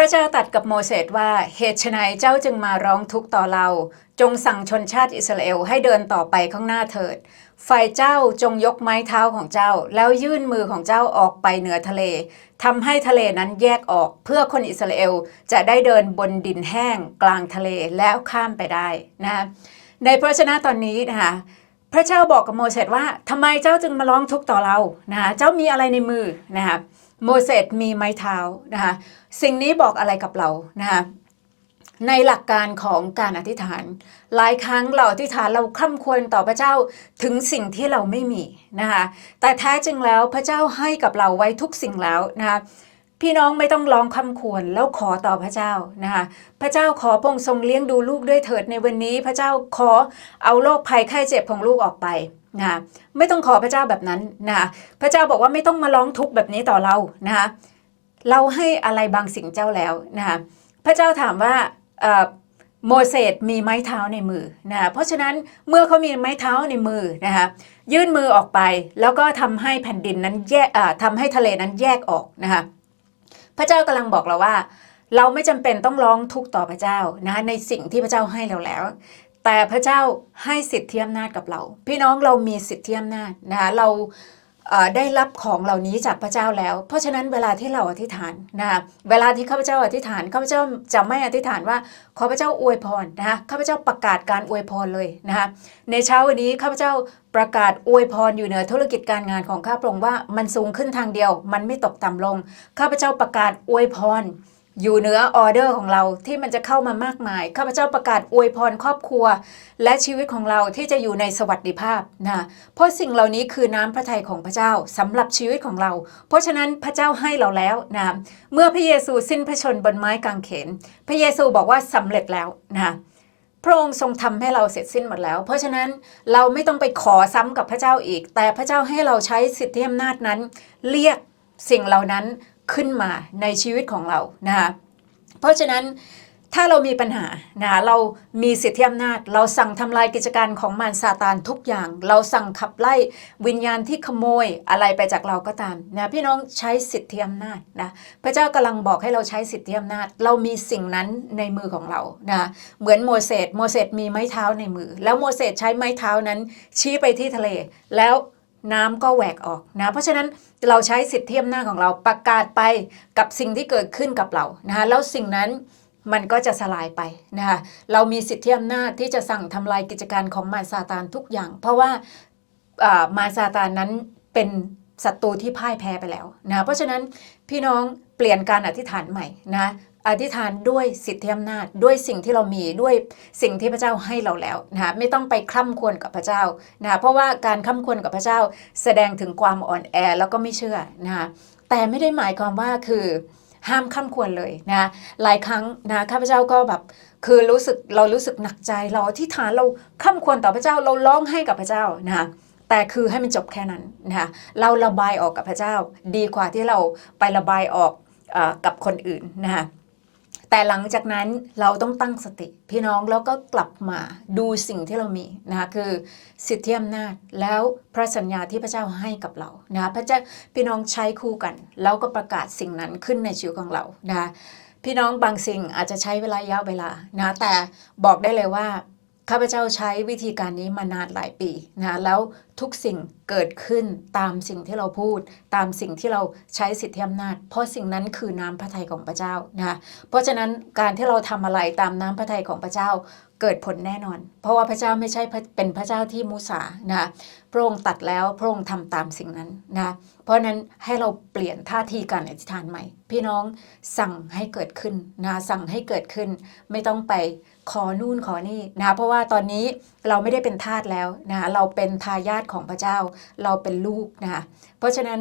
ระเจ้าตัดกับโมเสสว่าเหตุไฉนเจ้าจึงมาร้องทุกข์ต่อเรา จงสั่งชนชาติอิสราเอลให้เดินต่อไปข้างหน้าเถิด ฝ่ายเจ้าจงยกไม้เท้าของเจ้า แล้วยื่นมือของเจ้าออกไปเหนือทะเลทำให้ทะเลนั้นแยกออกเพื่อคนอิสราเอลจะได้เดินบนดินแห้งกลางทะเลแล้วข้ามไปได้นะในพระวจนะตอนนี้นะคะพระเจ้าบอกกับโมเสสว่าทำไมเจ้าจึงมาร้องทุกข์ต่อเรานะคะเจ้ามีอะไรในมือนะคะ โมเสสมีไม้เท้านะคะสิ่งนี้บอกอะไรกับเรานะคะในหลักการของการอธิษฐาน หลายครั้งเราอธิษฐานเราคร่ำควรต่อพระเจ้าถึงสิ่งที่เราไม่มีนะคะแต่แท้จริงแล้วพระเจ้าให้กับเราไว้ทุกสิ่งแล้วนะคะพี่น้องไม่ต้องร้องคำควรแล้วขอต่อพระเจ้านะคะพระเจ้าขอพงทรงเลี้ยงดูลูกด้วยเถิดในวันนี้ พระเจ้าขอเอาโรคภัยไข้เจ็บของลูกออกไป นะคะไม่ต้องขอพระเจ้าแบบนั้นนะคะพระเจ้าบอกว่าไม่ต้องมาร้องทุกข์แบบนี้ต่อเรานะคะเราให้อะไรบางสิ่งเจ้าแล้วนะคะพระเจ้าถามว่าโมเสสมีไม้เท้าในมือนะคะเพราะฉะนั้นเมื่อเขามีไม้เท้าในมือนะคะยื่นมือออกไปแล้วก็ทำให้แผ่นดินนั้นแยกอ่าทำให้ทะเลนั้นแยกออกนะคะพระเจ้ากำลังบอกเราว่า เราไม่จำเป็นต้องร้องทุกข์ต่อพระเจ้านะในสิ่งที่พระเจ้าให้เราแล้ว แต่พระเจ้าให้สิทธิอำนาจกับเรา พี่น้องเรามีสิทธิอำนาจนะคะเราได้รับของเหล่านี้จากพระเจ้าแล้ว เพราะฉะนั้นเวลาที่เราอธิษฐานนะคะเวลาที่ข้าพเจ้าอธิษฐานข้าพเจ้าจะไม่อธิษฐานว่าขอพระเจ้าอวยพรนะคะข้าพเจ้าประกาศการอวยพรเลยนะคะในเช้าวันนี้ข้าพเจ้าประกาศอวยพรอยู่เหนือธุรกิจการงานของข้าพระองค์ว่ามันสูงขึ้นทางเดียว มันไม่ตกต่ำลง ข้าพเจ้าประกาศอวยพร อยู่เหนือออเดอร์ของเราที่มันจะเข้ามามากมาย ข้าพเจ้าประกาศอวยพรครอบครัว และชีวิตของเราที่จะอยู่ในสวัสดิภาพนะเพราะสิ่งเหล่านี้คือน้ำพระทัยของพระเจ้าสำหรับชีวิตของเรา เพราะฉะนั้นพระเจ้าให้เราแล้วนะเมื่อพระเยซูสิ้นพระชนบนไม้กางเขน พระเยซูบอกว่าสำเร็จแล้วนะพระองค์ทรงทำให้เราเสร็จสิ้นหมดแล้ว เพราะฉะนั้นเราไม่ต้องไปขอซ้ำกับพระเจ้าอีก แต่พระเจ้าให้เราใช้สิทธิอำนาจนั้น เรียกสิ่งเหล่านั้น ขึ้นมาในชีวิตของเรานะคะเพราะฉะนั้นถ้าเรามีปัญหานะเรามีสิทธิอำนาจ เราสั่งทำลายกิจการของมารซาตานทุกอย่าง เราสั่งขับไล่วิญญาณที่ขโมยอะไรไปจากเราก็ตามนะพี่น้องใช้สิทธิอำนาจนะพระเจ้ากำลังบอกให้เราใช้สิทธิอำนาจ เรามีสิ่งนั้นในมือของเรานะเหมือนโมเสสโมเสสมีไม้เท้าในมือ แล้วโมเสสใช้ไม้เท้านั้นชี้ไปที่ทะเลแล้ว น้ำก็แหวกออกนะเพราะฉะนั้นเราใช้สิทธิอำนาจของเราประกาศไปกับสิ่งที่เกิดขึ้นกับเรานะคะแล้วสิ่งนั้นมันก็จะสลายไปนะคะเรามีสิทธิอำนาจที่จะสั่งทำลายกิจการของมารซาตานทุกอย่าง เพราะว่าอ่ามารซาตานนั้นเป็น ศัตรูที่พ่ายแพ้ไปแล้วนะเพราะฉะนั้นพี่น้องเปลี่ยนการอธิษฐานใหม่นะอธิษฐานด้วยสิทธิอำนาจด้วยสิ่งที่เรามีด้วยสิ่งที่พระเจ้าให้เราแล้วนะไม่ต้องไปคร่ำควรกับพระเจ้านะเพราะว่าการคร่ำควรกับพระเจ้าแสดงถึงความอ่อนแอแล้วก็ไม่เชื่อนะแต่ไม่ได้หมายความว่าคือห้ามคร่ำควรเลยนะหลายครั้งนะข้าพเจ้าก็แบบคือรู้สึกเรารู้สึกหนักใจเราอธิษฐานเราคร่ำควรต่อพระเจ้าเราร้องให้กับพระเจ้านะ แต่คือให้มันจบแค่นั้นนะคะเราระบายออกกับพระเจ้า ดีกว่าที่เราไประบายออกอกับคนอื่นนะคะแต่หลังจากนั้นเราต้องตั้งสติพี่น้องแล้วก็กลับมาดูสิ่งที่เรามีนะคะคือสิทธิอำนาจแล้วพระสัญญาที่พระเจ้าให้กับเรานะคะพระเจ้าพี่น้องใช้คู่กัน แล้วก็ประกาศสิ่งนั้นขึ้นในชีวิตของเรานะะพี่น้องบางสิ่งอาจจะใช้เวลาระยะเวลานะแต่บอกได้เลยว่าข้าพเจ้าใช้วิธีการนี้มานานหลายปีนะแล้ว ทุกสิ่งเกิดขึ้นตามสิ่งที่เราพูด ตามสิ่งที่เราใช้สิทธิอำนาจ เพราะสิ่งนั้นคือน้ำพระทัยของพระเจ้านะเพราะฉะนั้นการที่เราทำอะไรตามน้ำพระทัยของพระเจ้าเกิดผลแน่นอน เพราะว่าพระเจ้าไม่ใช่เป็นพระเจ้าที่มุสานะพระองค์ตัดแล้วพระองค์ทำตามสิ่งนั้นนะเพราะฉะนั้นให้เราเปลี่ยนท่าทีการอธิษฐานใหม่ พี่น้องสั่งให้เกิดขึ้นนะสั่งให้เกิดขึ้น ไม่ต้องไปขอนู่นขอนี่นะเพราะว่าตอนนี้เราไม่ได้เป็นทาสแล้วนะเราเป็นทายาทของพระเจ้าเราเป็นลูกนะคะเพราะฉะนั้น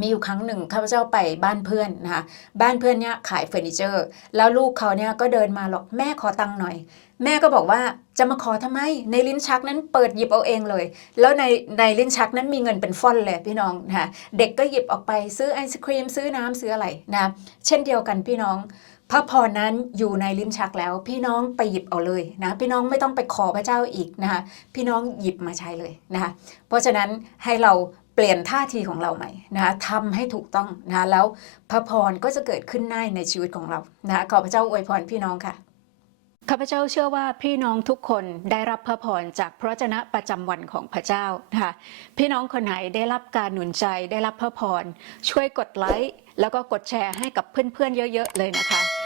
มีอยู่ครั้งหนึ่งข้าพเจ้าไปบ้านเพื่อนนะคะบ้านเพื่อนเนี่ยขายเฟอร์นิเจอร์ แล้วลูกเขาเนี่ยก็เดินมาหรอกแม่ขอตังค์หน่อย แม่ก็บอกว่าจะมาขอทำไม ในลิ้นชักนั้นเปิดหยิบเอาเองเลย แล้วในในลิ้นชักนั้นมีเงินเป็นฟ่อนเลยพี่น้องนะคะเด็กก็หยิบออกไปซื้อไอศครีมซื้อน้ำซื้ออะไรนะเช่นเดียวกันพี่น้อง พระพรนั้นอยู่ในลิ้นชักแล้ว พี่น้องไปหยิบเอาเลยนะพี่น้องไม่ต้องไปขอพระเจ้าอีกนะคะพี่น้องหยิบมาใช้เลยนะคะเพราะฉะนั้นให้เราเปลี่ยนท่าทีของเราใหม่นะคะทำให้ถูกต้องนะะแล้วพระพรก็จะเกิดขึ้นได้ในชีวิตของเรานะะขอพระเจ้าอวยพรพี่น้องค่ะข้าพเจ้าเชื่อว่าพี่น้องทุกคนได้รับพระพรจากพระวจนะประจำวันของพระเจ้านะคะพี่น้องคนไหนได้รับการหนุนใจได้รับพระพรช่วยกดไลค์แล้วก็กดแชร์ให้กับเพื่อนๆเยอะ ๆ เลยนะคะ